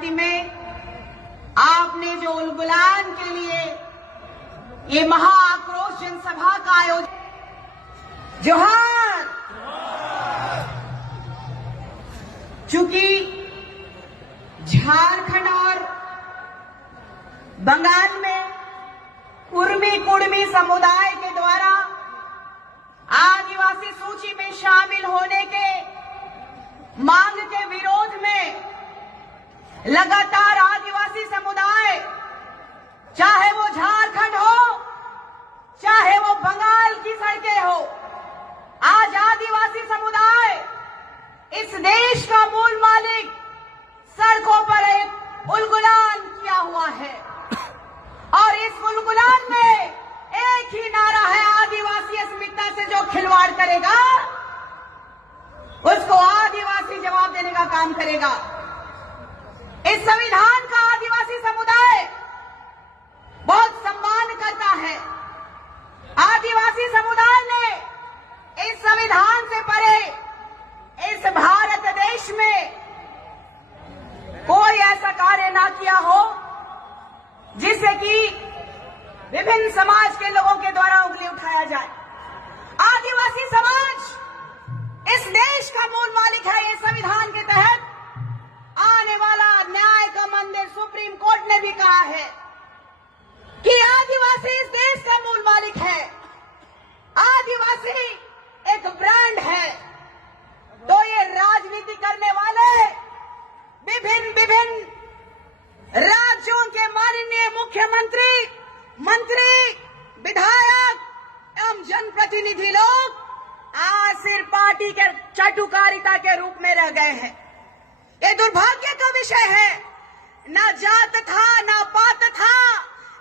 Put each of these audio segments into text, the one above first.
राजनीति में आपने जो उलगुलान के लिए ये महाआक्रोश जनसभा का आयोजन, जोहार। चूंकि झारखंड और बंगाल में कुर्मी कुर्मी समुदाय के द्वारा आदिवासी सूची में शामिल होने के मांग के विरोध में लगातार आदिवासी समुदाय, चाहे वो झारखंड हो चाहे वो बंगाल की सड़कें हो, आज आदिवासी समुदाय इस देश का मूल मालिक सड़कों पर एक उलगुलान किया हुआ है और इस उलगुलान में एक ही नारा है, आदिवासी अस्मिता से जो खिलवाड़ करेगा उसको आदिवासी जवाब देने का काम करेगा। इस संविधान का आदिवासी समुदाय बहुत सम्मान करता है। आदिवासी समुदाय ने इस संविधान से परे इस भारत देश में कोई ऐसा कार्य ना किया हो जिससे कि विभिन्न समाज के लोगों के द्वारा उंगली उठाया जाए। आदिवासी समाज इस देश का मूल मालिक है। ये संविधान के तहत आने वाला न्याय का मंदिर सुप्रीम कोर्ट ने भी कहा है कि आदिवासी इस देश का मूल मालिक है। आदिवासी एक ब्रांड है। तो ये राजनीति करने वाले विभिन्न राज्यों के माननीय मुख्यमंत्री, मंत्री, विधायक एवं जनप्रतिनिधि लोग आज सिर्फ पार्टी के चाटुकारिता के रूप में रह गए हैं। ये दुर्भाग्य का विषय है। ना जात था, ना पात था,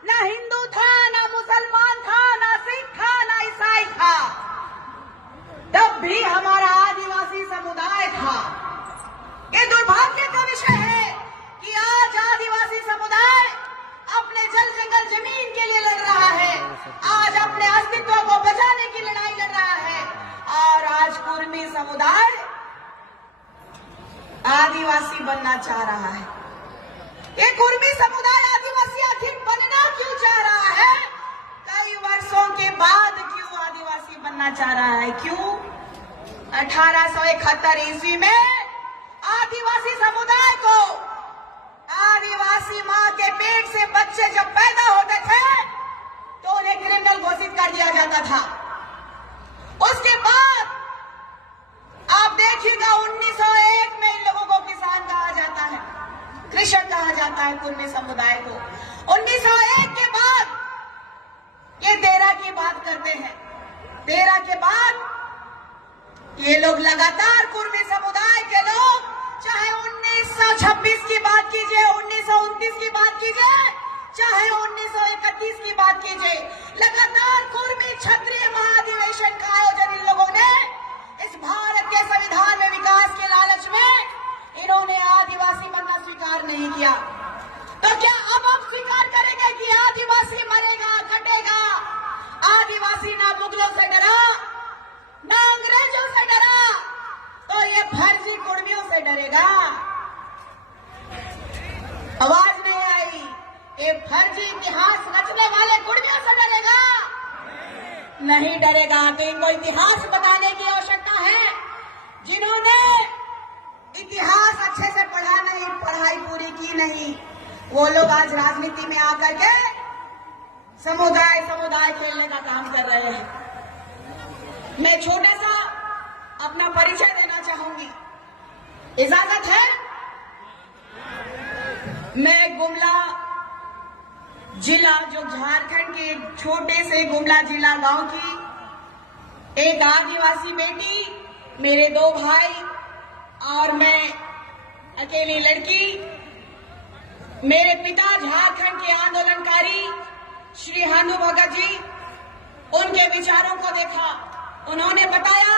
ना हिंदू था, ना मुसलमान था, ना सिख था, ना ईसाई था, तब भी हमारा आदिवासी समुदाय था। ये दुर्भाग्य का विषय है कि आज आदिवासी समुदाय अपने जल जंगल जमीन के लिए लड़ रहा है, आज अपने अस्तित्व को बचाने की लड़ाई लड़ रहा है और आज कुर्मी समुदाय आदिवासी बनना चाह रहा है। ये कुर्मी समुदाय आदिवासी आखिर बनना क्यों चाह रहा है? कई वर्षों के बाद क्यों आदिवासी बनना चाह रहा है? क्यों? 1871 ईस्वी में आदिवासी समुदाय को आदिवासी माँ के पेट से बच्चे जब पैदा होते थे तो उन्हें क्रिमिनल घोषित कर दिया जाता था। उसके बाद आप देखिएगा 1901 में इन लोगों को किसान कहा जाता है, कृषक कहा जाता है कुर्मी समुदाय को। 1901 के बाद ये 13 की बात करते हैं। 13 के बाद ये लोग लगातार कुर्मी समुदाय के लोग, चाहे 1926 की बात कीजिए, 1929 की बात कीजिए, चाहे 1931 की बात कीजिए, लगातार कुर्मी क्षत्रिय महाधिवेशन का आयोजन इन लोगों ने इस भारत के संविधान में विकास के लालच में इन्होंने आदिवासी बनना स्वीकार नहीं किया। तो क्या अब आप स्वीकार करेंगे कि आदिवासी मरेगा, कटेगा? आदिवासी ना मुगलों से डरा, ना अंग्रेजों से डरा, तो ये फर्जी कुर्मियों से डरेगा? आवाज नहीं आई। ये फर्जी इतिहास रचने वाले कुर्मियों से डरेगा? नहीं डरेगा। तो इनको इतिहास बताने की आवश्यकता है। जिन्होंने इतिहास अच्छे से पढ़ा नहीं, पढ़ाई पूरी की नहीं, वो लोग आज राजनीति में आकर के समुदाय खेलने का काम कर रहे हैं। मैं छोटा सा अपना परिचय देना चाहूंगी, इजाजत है? मैं गुमला जिला, जो झारखंड के छोटे से गुमला जिला गांव की एक आदिवासी बेटी, मेरे 2 भाई और मैं अकेली लड़की। मेरे पिता झारखंड के आंदोलनकारी श्री हांदू भगत जी, उनके विचारों को देखा। उन्होंने बताया,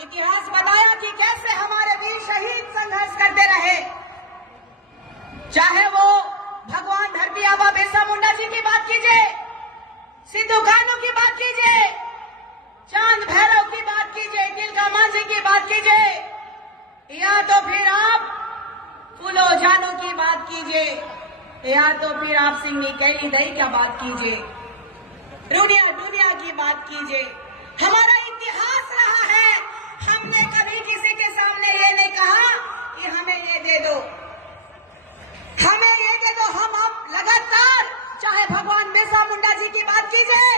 इतिहास बताया कि कैसे हमारे वीर शहीद संघर्ष करते रहे। चाहे वो भगवान धरती आबा बिरसा मुंडा जी की बात कीजिए, सिद्धू कान्हू की बात कीजिए, चांद भैरव की बात कीजिए, तिलका मांझी की बात कीजिए, या तो फिर आप फूलो जानों की बात कीजिए या तो फिर आप सिंह कैली दई क्या बात कीजिए, दुनिया की बात कीजिए। हमारा इतिहास रहा है, हमने कभी किसी के सामने ये नहीं कहा कि हमें ये दे दो, हमें ये दे दो। हम अब लगातार, चाहे भगवान बिरसा मुंडा जी की बात कीजिए,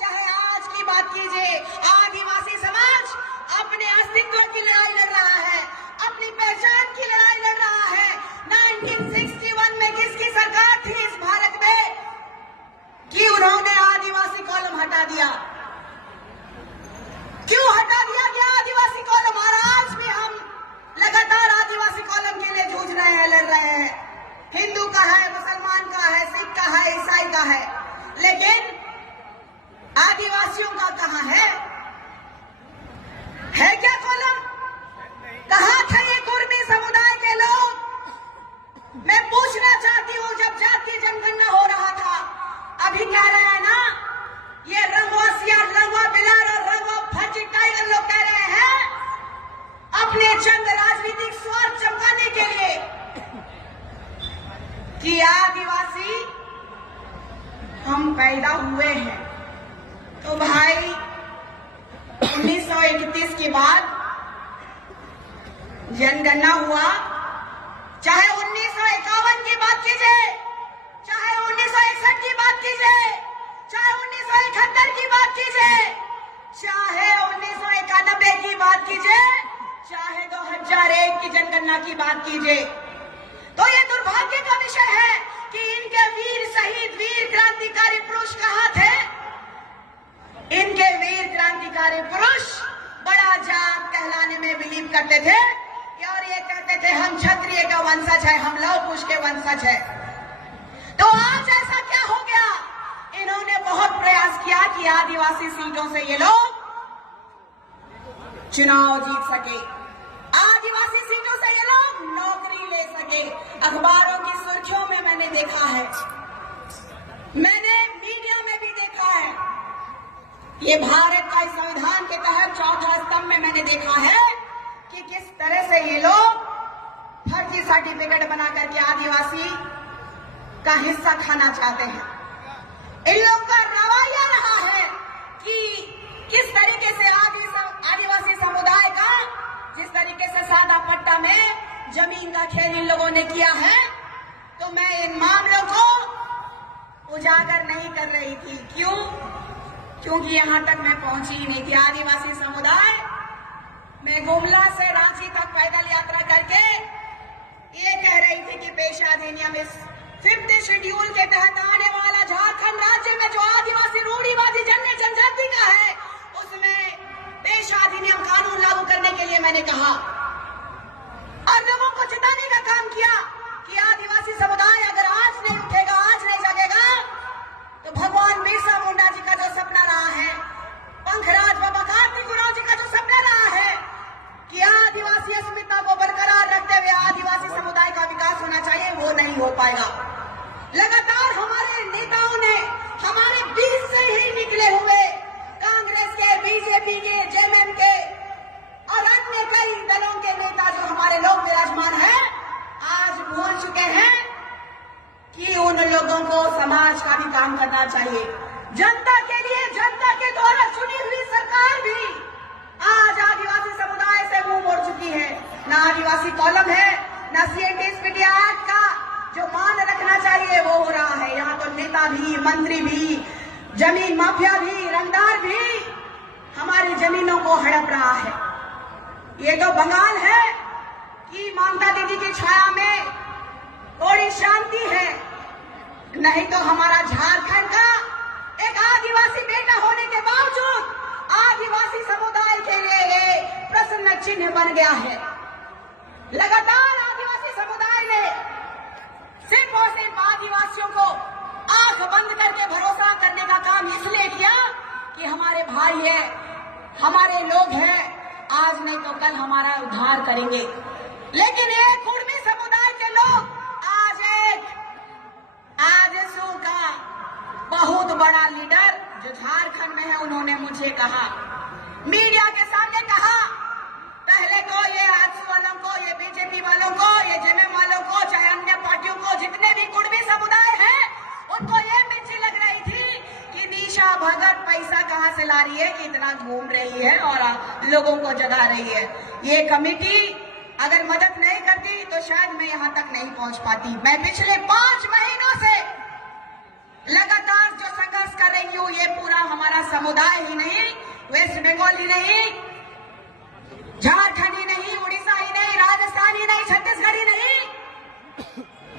चाहे आज की बात कीजिए, आदिवासी समाज अपने अस्तित्व की लड़ाई लड़ रहा है, अपनी पहचान की लड़ाई लड़ रहा है। 1961 में किसकी सरकार थी इस भारत में कि उन्होंने आदिवासी कॉलम हटा दिया? क्यों हटा दिया गया आदिवासी कॉलम? और आज भी हम लगातार आदिवासी कॉलम के लिए जूझ रहे हैं, लड़ रहे हैं। हिंदू का है, मुसलमान का है, सिख का है, ईसाई का है, लेकिन आदिवासियों का कहां है क्या कॉलम? कहां थे ये कुर्मी समुदाय के लोग? मैं पूछना चाहती हूं, जब जातीय जनगणना हो रहा था, अभी कह रहे हैं ना ये रंगवा सियार, रंगवा बिलार और रंगवा फर्जी टाइगर लोग कह रहे हैं अपने चंद राजनीतिक स्वार्थ चमकाने के लिए कि आदिवासी हम पैदा हुए हैं। तो भाई 1931 के बाद जनगणना हुआ, चाहे 1951 की बात कीजिए, चाहे 1961 की बात कीजिए, चाहे 1971 की बात कीजिए, चाहे 1991 की बात कीजिए, चाहे 2001 की जनगणना की बात कीजिए, तो ये दुर्भाग्य का विषय है कि इनके वीर शहीद, वीर क्रांतिकारी पुरुष कहां थे? इनके वीर क्रांतिकारी पुरुष बड़ा जात कहलाने में बिलीव करते थे और ये कहते थे हम क्षत्रिय का वंशज है, हम लव कुश के वंशज है। तो आज ऐसा क्या हो गया? इन्होंने बहुत प्रयास किया कि आदिवासी सीटों से ये लोग चुनाव जीत सके, आदिवासी सीटों से ये लोग नौकरी ले सके। अखबारों की सुर्खियों में मैंने देखा है, मैंने मीडिया में भी देखा है, ये भारत का संविधान के तहत चौथा स्तंभ में मैंने देखा है कि किस तरह से ये लोग फर्जी सर्टिफिकेट बना करके आदिवासी का हिस्सा खाना चाहते हैं। इन लोगों का रवैया रहा है कि किस तरीके से आदिवासी समुदाय का, जिस तरीके से सादा पट्टा में जमीन का खेल इन लोगों ने किया है, तो मैं इन मामलों को उजागर नहीं कर रही थी। क्यों? क्योंकि यहां तक मैं पहुंची ही नहीं थी। आदिवासी समुदाय, मैं गुमला से रांची तक पैदल यात्रा करके ये कह रही थी कि पेशा अधिनियम इस 5th शेड्यूल के तहत आने वाला झारखंड राज्य में जो आदिवासी रूढ़िवादी जनजाति का है, उसमें पेशा अधिनियम कानून लागू करने के लिए मैंने कहा और लोगों को चिताने का काम किया कि आदिवासी समुदाय अगर आज नहीं उठेगा, आज नहीं जगेगा, तो भगवान बिरसा मुंडा जी का जो सपना रहा है, पंखराज बाबा कार्तिकराव जी का जो सपना रहा है कि आदिवासी अस्मिता को बरकरार रखते हुए आदिवासी समुदाय का विकास होना चाहिए, वो नहीं हो पाएगा। लगातार हमारे नेताओं ने, हमारे बीच से ही निकले हुए कांग्रेस के, बीजेपी के, जेएमएम के और अन्य कई दलों के नेता जो हमारे लोग विराजमान हैं, आज भूल चुके हैं कि उन लोगों को समाज का भी काम करना चाहिए। जनता के लिए, जनता के द्वारा चुनी हुई सरकार भी आज आदिवासी समुदाय से मुंह मोड़ चुकी है। ना आदिवासी कॉलम है, ना CNTS एक्ट का जो मान रखना चाहिए वो हो रहा है। यहाँ तो नेता भी, मंत्री भी, जमीन माफिया भी, रंगदार भी हमारी जमीनों को हड़प रहा है। ये तो बंगाल है कि ममता दीदी की छाया में थोड़ी शांति है, नहीं तो हमारा झारखंड का एक आदिवासी बेटा होने के बावजूद आदिवासी समुदाय के लिए ये प्रश्न चिन्ह बन गया है। लगातार आदिवासी समुदाय ने सिर्फ और सिर्फ आदिवासियों को आंख बंद करके भरोसा करने का काम इसलिए किया कि हमारे भाई है, हमारे लोग हैं, आज नहीं तो कल हमारा उद्धार करेंगे। लेकिन एक कुर्मी समुदाय के लोग आज आजसू का बहुत बड़ा लीडर जो झारखंड में है, उन्होंने मुझे कहा, मीडिया के सामने कहा, पहले को, ये आजसू वालों को, ये बीजेपी वालों को, ये जेएमएम वालों को, चाहे अन्य पार्टियों को, जितने भी कुर्मी समुदाय हैं, उनको ये मिर्ची लग रही थी कि निशा भगत पैसा कहां से ला रही है कि इतना घूम रही है और लोगों को जगा रही है। ये कमेटी अगर मदद नहीं करती तो शायद मैं यहां तक नहीं पहुंच पाती। मैं पिछले 5 महीनों से लगातार जो संघर्ष कर रही हूं, ये पूरा हमारा समुदाय ही नहीं, वेस्ट बंगाल ही नहीं, झारखंड ही नहीं, उड़ीसा ही नहीं, राजस्थान ही नहीं, छत्तीसगढ़ ही नहीं,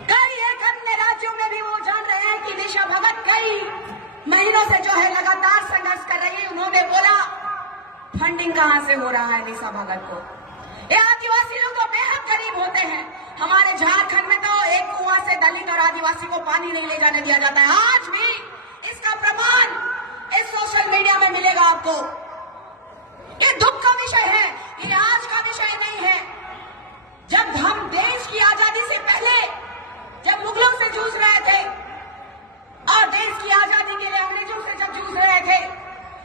कई एक अन्य राज्यों में भी वो जान रहे हैं कि निशा भगत कई महीनों से जो है लगातार संघर्ष कर रही है। उन्होंने बोला फंडिंग कहां से हो रहा है निशा भगत को। ये आदिवासी लोग तो बेहद गरीब होते हैं। हमारे झारखंड में तो एक कुआं से दलित और आदिवासी को पानी नहीं ले जाने दिया जाता है। आज भी इसका प्रमाण इस सोशल मीडिया में मिलेगा आपको। ये दुख का विषय है, ये आज का विषय नहीं है। जब हम देश की आजादी से पहले जब मुगलों से जूझ रहे थे और देश की आजादी के लिए अंग्रेजों से जब जूझ रहे थे,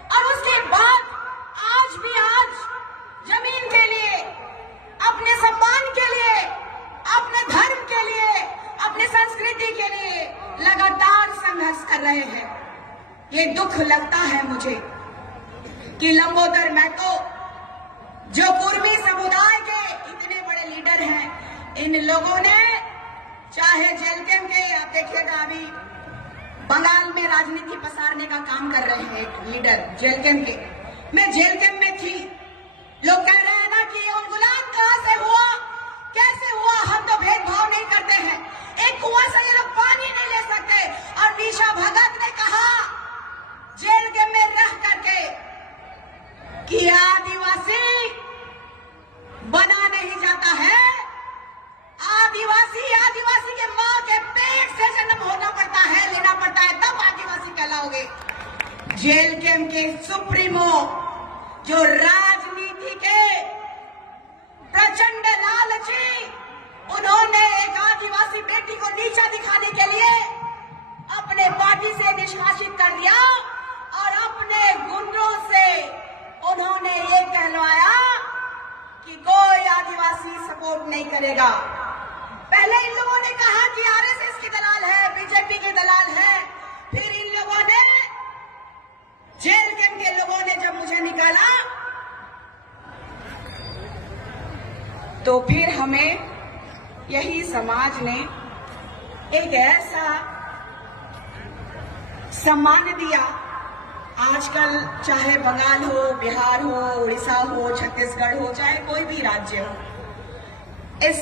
और उसके बाद आज भी जमीन के लिए, अपने सम्मान के लिए, अपने धर्म के लिए, अपने संस्कृति के लिए लगातार संघर्ष कर रहे हैं। ये दुख लगता है मुझे कि लंबोदर महतो जो कुर्मी समुदाय के इतने बड़े लीडर हैं, इन लोगों ने चाहे जेल कैंप के, आप देखिएगा अभी बंगाल में राजनीति पसारने का काम कर रहे हैं एक लीडर जेल कैंप के। मैं जेल कैंप में थी, लोग कह रहे हैं ना कि ये गुलाम कहां से हुआ, कैसे हुआ, हम तो भेदभाव नहीं करते हैं। एक कुआं से ये लोग पानी नहीं ले सकते। और निशा भगत ने कहा जेल के में रह करके कि आदिवासी बना नहीं जाता है, आदिवासी के माँ के पेट से जन्म होना पड़ता है, लेना पड़ता है, तब आदिवासी कहलाओगे। जेल कैंप के सुप्रीमो जो राजनीति के प्रचंड लालची, उन्होंने एक आदिवासी बेटी को नीचा दिखाने के लिए अपने पार्टी से निष्कासित कर दिया और अपने गुंडों से उन्होंने ये कहलवाया कि कोई आदिवासी सपोर्ट नहीं करेगा। पहले इन लोगों ने कहा कि आरएसएस की दलाल है, बीजेपी के दलाल है, फिर इन लोगों ने जेल कैंप के लोगों ने जब मुझे निकाला तो फिर हमें यही समाज ने एक ऐसा सम्मान दिया। आजकल चाहे बंगाल हो, बिहार हो, उड़ीसा हो, छत्तीसगढ़ हो, चाहे कोई भी राज्य हो, इस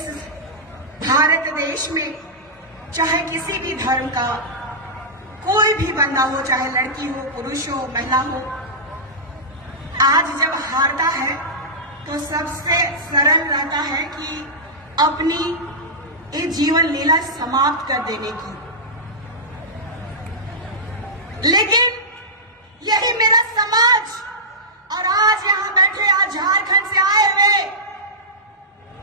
भारत देश में चाहे किसी भी धर्म का कोई भी बंदा हो, चाहे लड़की हो, पुरुष हो, महिला हो, आज जब हारता है तो सबसे सरल रहता है कि अपनी ये जीवन लीला समाप्त कर देने की। लेकिन यही मेरा समाज और आज यहां बैठे, आज झारखंड से आए हुए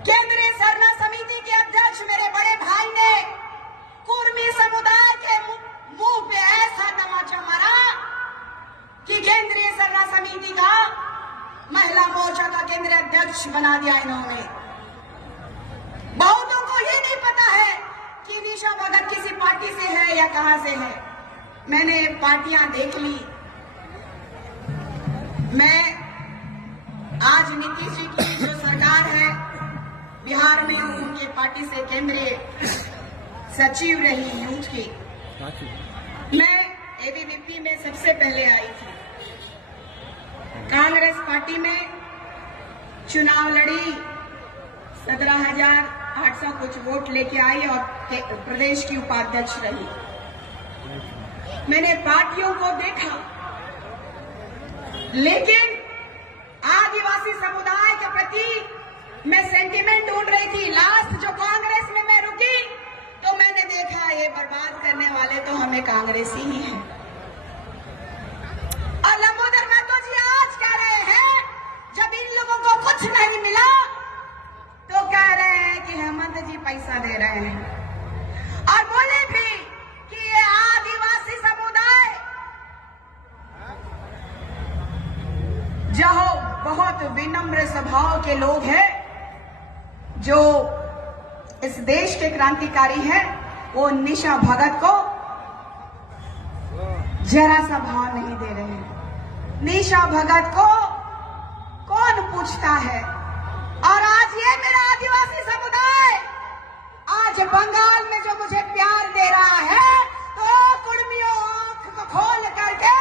केंद्रीय सरना समिति के अध्यक्ष मेरे बड़े भाई ने कुर्मी समुदाय के मुंह पे ऐसा तमाचा मारा कि केंद्रीय सरना समिति का महिला मोर्चा का केंद्रीय अध्यक्ष बना दिया इन्होंने। बहुतों को ये नहीं पता है कि निशा भगत किसी पार्टी से है या कहां से है। मैंने पार्टियां देख ली। मैं आज नीतीश जी की जो सरकार है बिहार में, उनकी पार्टी से केंद्रीय सचिव रही यूथ की। मैं एबीवीपी में सबसे पहले आई थी। कांग्रेस पार्टी में चुनाव लड़ी, 17,800 कुछ वोट लेके आई और प्रदेश की उपाध्यक्ष रही। मैंने पार्टियों को देखा, लेकिन आदिवासी समुदाय के प्रति मैं सेंटिमेंट ढूंढ रही थी। लास्ट जो कांग्रेस में मैं रुकी तो मैंने देखा ये बर्बाद करने वाले तो हमें कांग्रेसी ही हैं। और लंबोदर महतो जी आज कह रहे हैं, जब इन लोगों को कुछ नहीं मिला तो कह रहे हैं कि हेमंत जी पैसा दे रहे हैं। और बोले भी कि ये आदिवासी समुदाय जो बहुत विनम्र स्वभाव के लोग हैं, जो इस देश के क्रांतिकारी हैं वो निशा भगत को जरा सा भाव नहीं दे रहे हैं। निशा भगत को कौन पूछता है? और आज ये मेरा आदिवासी समुदाय आज बंगाल में जो मुझे प्यार दे रहा है, तो कुर्मियों आंख को खोल करके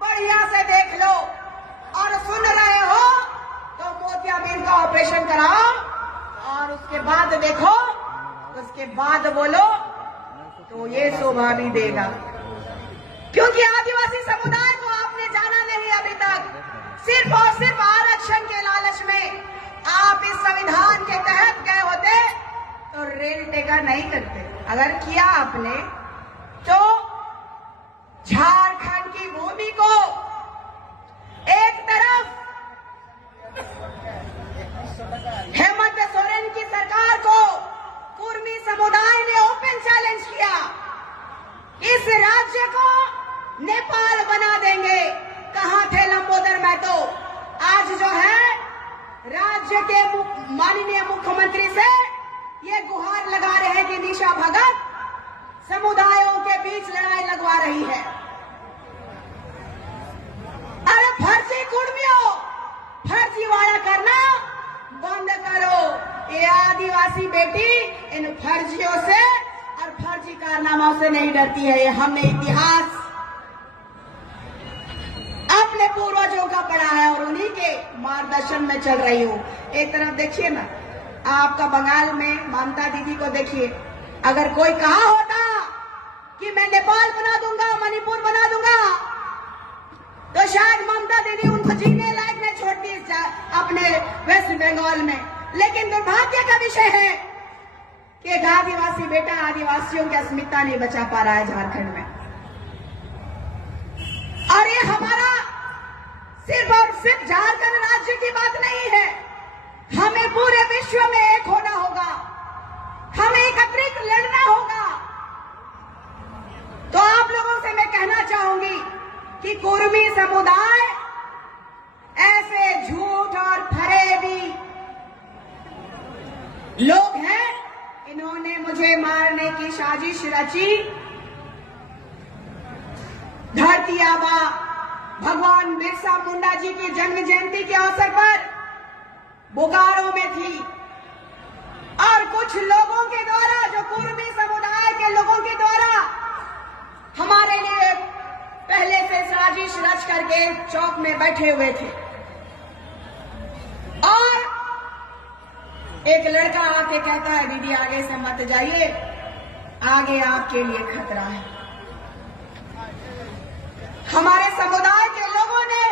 बढ़िया से देख लो, और सुन रहे हो तो मोतियाबिंद का ऑपरेशन कराओ और उसके बाद देखो, उसके बाद बोलो तो ये शोभा भी देगा। क्योंकि आदिवासी समुदाय को आपने जाना नहीं अभी तक। सिर्फ और सिर्फ आरक्षण के लालच में आप इस संविधान के तहत गए होते तो रेल टेका नहीं करते। अगर किया आपने तो झारखंड की भूमि को एक तरफ हेमंत सोरेन की सरकार को कुर्मी समुदाय ने ओपन चैलेंज किया, इस राज्य को नेपाल बना देंगे। कहां थे लंबोदर महतो? आज जो है राज्य के माननीय मुख्यमंत्री से ये गुहार लगा रहे हैं कि निशा भगत समुदायों के बीच लड़ाई लगवा रही है। अरे फर्जी कुर्मियों, फर्जीवाड़ा करना बंद करो। ये आदिवासी बेटी इन फर्जियों से और फर्जी कारनामों से नहीं डरती है। ये हमने इतिहास अपने पूर्वजों का पढ़ा है और उन्हीं के मार्गदर्शन में चल रही हूँ। एक तरफ देखिए ना, आपका बंगाल में ममता दीदी को देखिए। अगर कोई कहा होता कि मैं नेपाल बना दूंगा, मणिपुर बना दूंगा, तो शायद ममता दीदी उनको जीने लायक नहीं छोड़ती अपने वेस्ट बंगाल में। लेकिन दुर्भाग्य का विषय है कि एक आदिवासी बेटा आदिवासियों की अस्मिता नहीं बचा पा रहा है झारखंड में। और ये हमारा सिर्फ और सिर्फ झारखंड राज्य की बात नहीं है, हमें पूरे विश्व में एक होना होगा, हमें एकत्रित लड़ना होगा। तो आप लोगों से मैं कहना चाहूंगी कि कुर्मी समुदाय ऐसे झूठ और फरेबी लोग हैं, इन्होंने मुझे मारने की साजिश रची। धरती आबा भगवान बिरसा मुंडा जी की जन्म जयंती के अवसर पर बोकारो में थी, और कुछ लोगों के द्वारा, जो कुर्मी समुदाय के लोगों के द्वारा हमारे लिए पहले से साजिश रच करके चौक में बैठे हुए थे। और एक लड़का आके कहता है, दीदी आगे से मत जाइए, आगे आपके लिए खतरा है। हमारे समुदाय के लोगों ने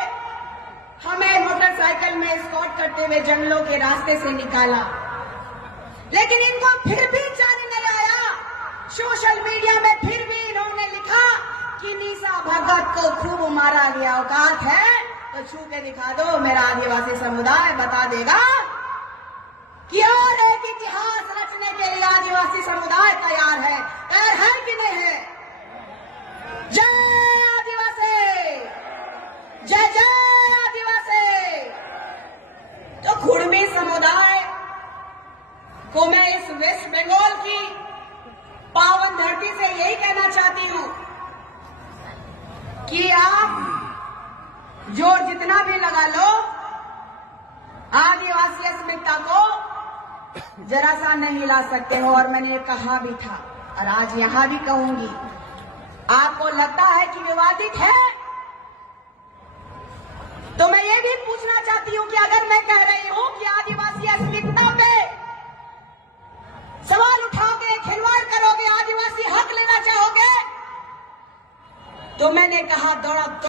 हमें मोटरसाइकिल में एस्कॉर्ट करते हुए जंगलों के रास्ते से निकाला, लेकिन इनको फिर भी जाने नहीं आया। सोशल मीडिया में फिर भी इन्होंने लिखा कि निशा भगत को खूब मारा गया। औकात है तो छू के दिखा दो, मेरा आदिवासी समुदाय बता देगा कि और एक इतिहास रचने के लिए आदिवासी समुदाय तैयार है कि नहीं है? जय आदिवासी, जय जय आदिवासी। तो कुर्मी समुदाय को मैं इस वेस्ट बंगाल की पावन धरती से यही कहना चाहती हूं कि आप जोर जितना भी लगा लो, आदिवासी अस्मिता को जरा सा नहीं ला सकते हो। और मैंने कहा भी था और आज यहां भी कहूंगी, आपको लगता है कि विवादित है तो मैं ये भी पूछना चाहती हूं कि अगर मैं कह रही हूं कि आदिवासी अस्मिता पे सवाल उठाओगे, खिलवाड़ करोगे, आदिवासी हक लेना चाहोगे, तो मैंने कहा दौड़ा